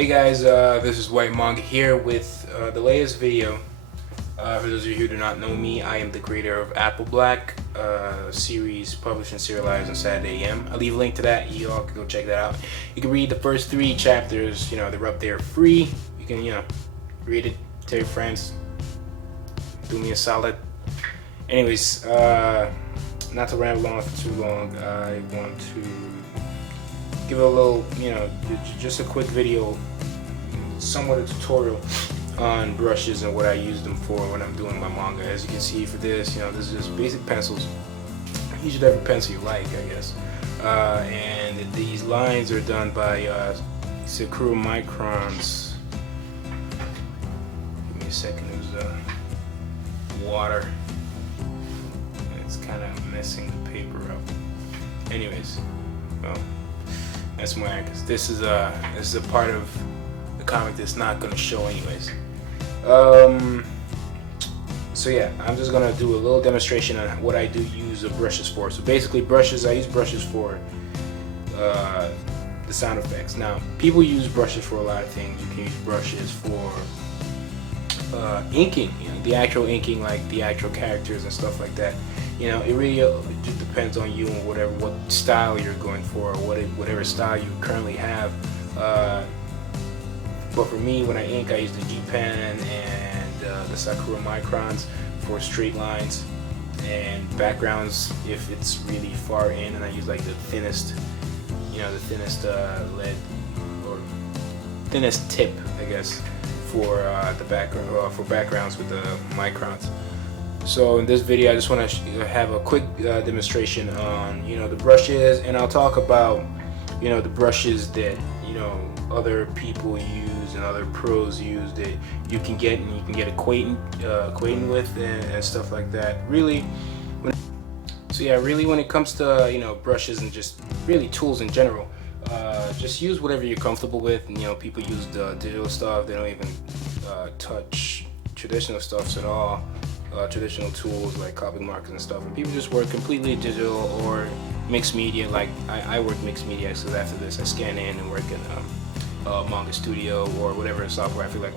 Hey guys, this is Whyt Manga here with the latest video. For those of you who do not know me, I am the creator of Apple Black, series published and serialized on Saturday AM. I'll leave a link to that. You all can go check that out. You can read the first 3 chapters. They're up there free. You can, read it, tell your friends. Do me a solid. Anyways, not to ramble on for too long, I want to give a little, just a quick video, somewhat a tutorial on brushes and what I use them for when I'm doing my manga. As you can see for this, this is just basic pencils. You should have a pencil you like, I guess. And these lines are done by Sakura Microns. Give me a second, there's water. It's kind of messing the paper up. Anyways, well, that's my because this is a part of the comic that's not going to show anyways. So yeah, I'm just gonna do a little demonstration on what I do use the brushes for. So basically, I use brushes for the sound effects. Now, people use brushes for a lot of things. You can use brushes for inking, the actual inking, like the actual characters and stuff like that. It really just depends on you and what style you're going for, or whatever style you currently have. But for me, when I ink, I use the G pen and the Sakura Microns for straight lines and backgrounds if it's really far in, and I use like the thinnest, lead or thinnest tip, I guess, for the background for backgrounds with the microns. So in this video, I just want to have a quick demonstration on the brushes, and I'll talk about the brushes that other people use and other pros use that you can get acquainted with and stuff like that. Really, when it comes to brushes and just really tools in general, just use whatever you're comfortable with. People use the digital stuff; they don't even touch traditional stuffs at all. Traditional tools like copy markers and stuff, and people just work completely digital or mixed media. Like I work mixed media, so after this I scan in and work in Manga Studio or whatever software I feel like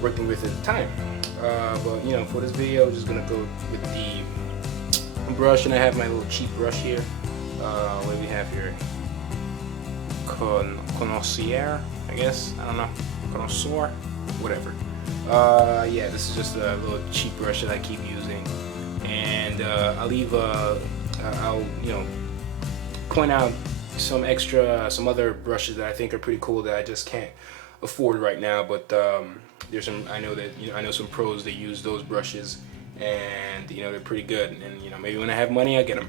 working with at the time. But for this video, I'm just gonna go with the brush, and I have my little cheap brush here. What do we have here? Connoisseur, I guess. I don't know. Connoisseur, whatever. Yeah, this is just a little cheap brush that I keep using, and I'll point out some other brushes that I think are pretty cool that I just can't afford right now. But there's some I know some pros that use those brushes, and they're pretty good. And maybe when I have money, I get them.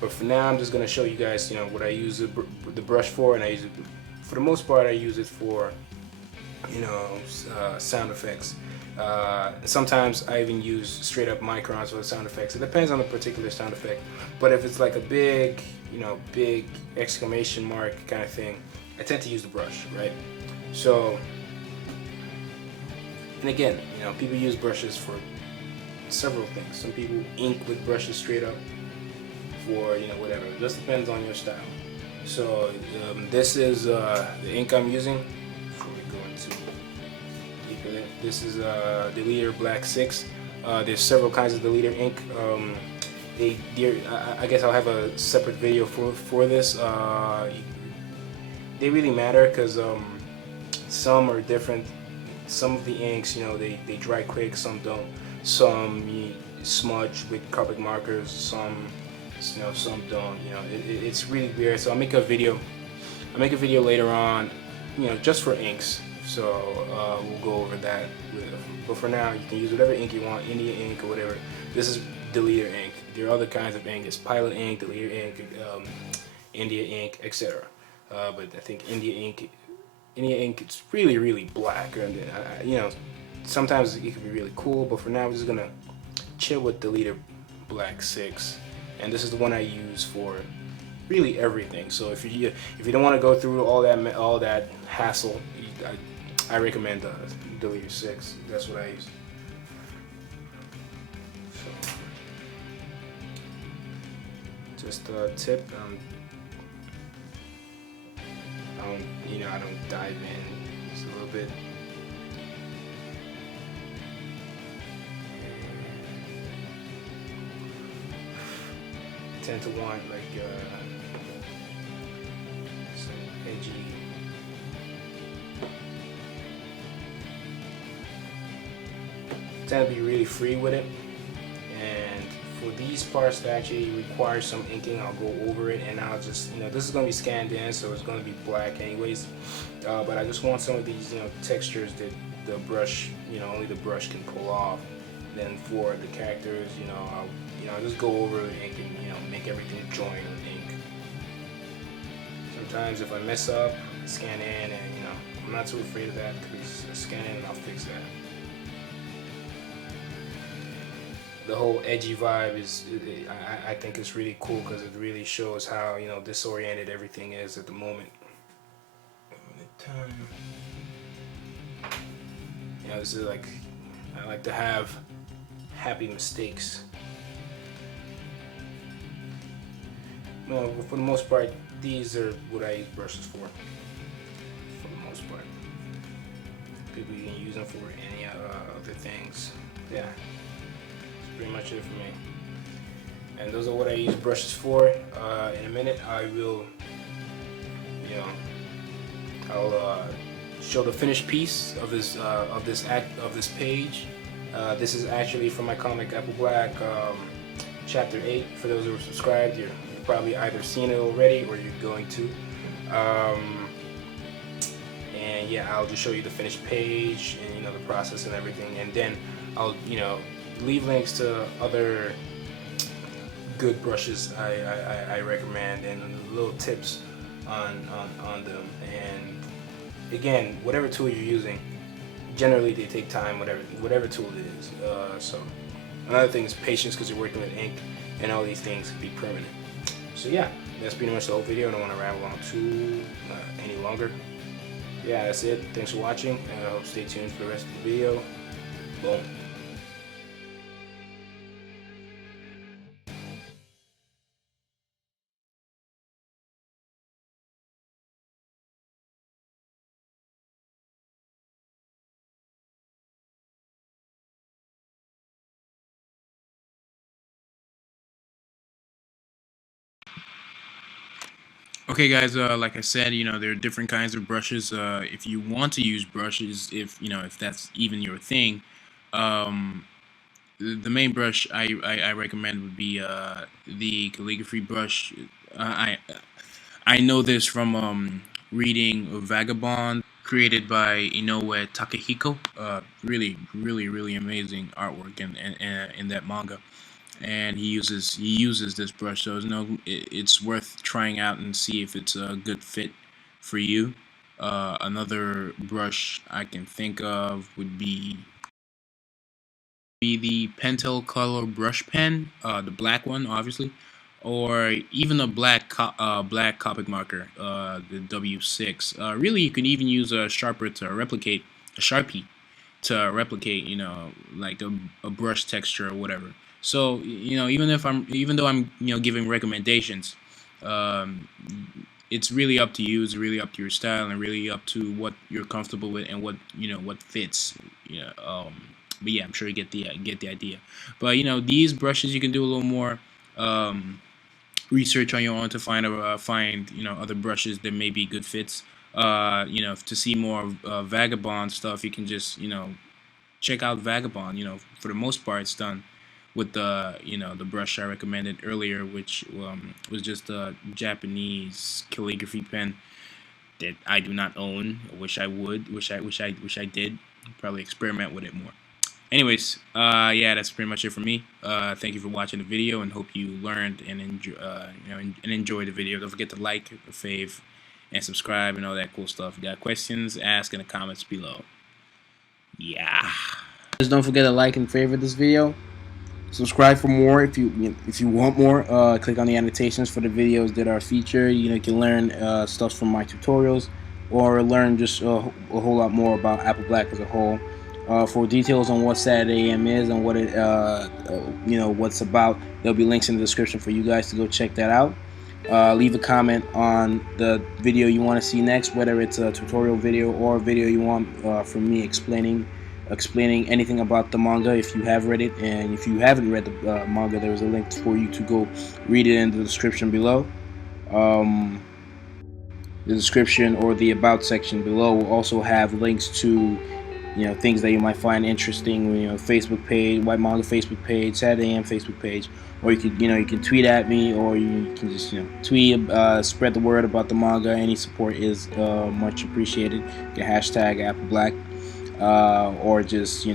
But for now, I'm just gonna show you guys what I use the brush for, and I use it for the most part. I use it for sound effects. Sometimes I even use straight up microns for the sound effects. It depends on the particular sound effect. But if it's like a big exclamation mark kind of thing, I tend to use the brush, right? So, and again, people use brushes for several things. Some people ink with brushes straight up for whatever. It just depends on your style. So this is the ink I'm using. This is Deleter Black 6. There's several kinds of Deleter ink. I guess I'll have a separate video for this. They really matter because some are different. Some of the inks, they dry quick. Some don't. Some smudge with Copic markers. Some don't. It's really weird. So I'll make a video later on, just for inks. So we'll go over that. But for now, you can use whatever ink you want, India ink or whatever. This is Deleter ink. There are other kinds of ink. It's Pilot ink, Deleter ink, India ink, etc. But I think India ink, it's really, really black. And sometimes it can be really cool. But for now, I'm just gonna chill with Deleter Black 6, and this is the one I use for really everything. So if you don't want to go through all that hassle, I recommend Deleter 6. That's what I use. So, just a tip. I don't don't dive in just a little bit. I tend to want like some edgy. Tend to be really free with it, and for these parts that actually require some inking, I'll go over it, and I'll just, this is going to be scanned in, so it's going to be black anyways, but I just want some of these, textures that the brush, only the brush can pull off. Then for the characters, I'll just go over the ink and, make everything join with ink. Sometimes if I mess up, scan in, and, I'm not too afraid of that, because I scan in and I'll fix that. The whole edgy vibe I think it's really cool, because it really shows how disoriented everything is at the moment. This is like, I like to have happy mistakes. No, for the most part, these are what I use brushes for. For the most part, people you can use them for any other things. Yeah. Pretty much it for me, and those are what I use brushes for. In a minute, I will, I'll show the finished piece of this page. This is actually from my comic Apple Black, Chapter 8. For those who are subscribed, you've probably either seen it already or you're going to. And yeah, I'll just show you the finished page and the process and everything, and then I'll leave links to other good brushes I recommend, and little tips on them. And again, whatever tool you're using, generally they take time, whatever tool it is. So another thing is patience, because you're working with ink, and all these things can be permanent. So yeah, that's pretty much the whole video. I don't want to ramble on too any longer. Yeah, that's it. Thanks for watching, and I hope stay tuned for the rest of the video. Boom. Okay guys, like I said, there are different kinds of brushes. If you want to use brushes, if that's even your thing, the main brush I recommend would be the calligraphy brush. I know this from reading Vagabond, created by Inoue Takehiko. Really amazing artwork in that manga. And he uses this brush, so it's worth trying out and see if it's a good fit for you. Another brush I can think of would be the Pentel Color brush pen, the black one, obviously, or even a black Copic marker, the W6. Really, you can even use a Sharpie to replicate, like a brush texture or whatever. So even though I'm giving recommendations, it's really up to you. It's really up to your style, and really up to what you're comfortable with and what fits. But yeah, I'm sure you get the idea. But these brushes, you can do a little more research on your own to find other brushes that may be good fits. To see more Vagabond stuff, you can just check out Vagabond. For the most part, it's done with the brush I recommended earlier, which was just a Japanese calligraphy pen that I do not own. I wish I would. Wish I did. Probably experiment with it more. Anyways, yeah, that's pretty much it for me. Thank you for watching the video, and hope you learned and enjoyed the video. Don't forget to like, fave, and subscribe, and all that cool stuff. If you got questions, ask in the comments below. Yeah. Just don't forget to like and favorite this video. Subscribe for more if you want more. Click on the annotations for the videos that are featured. You can learn stuff from my tutorials, or learn just a whole lot more about Apple Black as a whole. For details on what Saturday AM is and what it what's about, there'll be links in the description for you guys to go check that out. Leave a comment on the video you want to see next, whether it's a tutorial video or a video you want from me explaining anything about the manga if you have read it. And if you haven't read the manga, there's a link for you to go read it in the description below. Um, the description or the about section below will also have links to things that you might find interesting. Facebook page, Whyt Manga Facebook page, Saturday AM Facebook page, or you could you can tweet at me, or you can just tweet, spread the word about the manga. Any support is much appreciated. You can hashtag AppleBlack, or just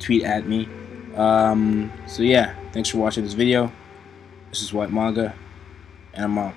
tweet at me. So yeah, thanks for watching this video. This is Whyt Manga, and I'm out.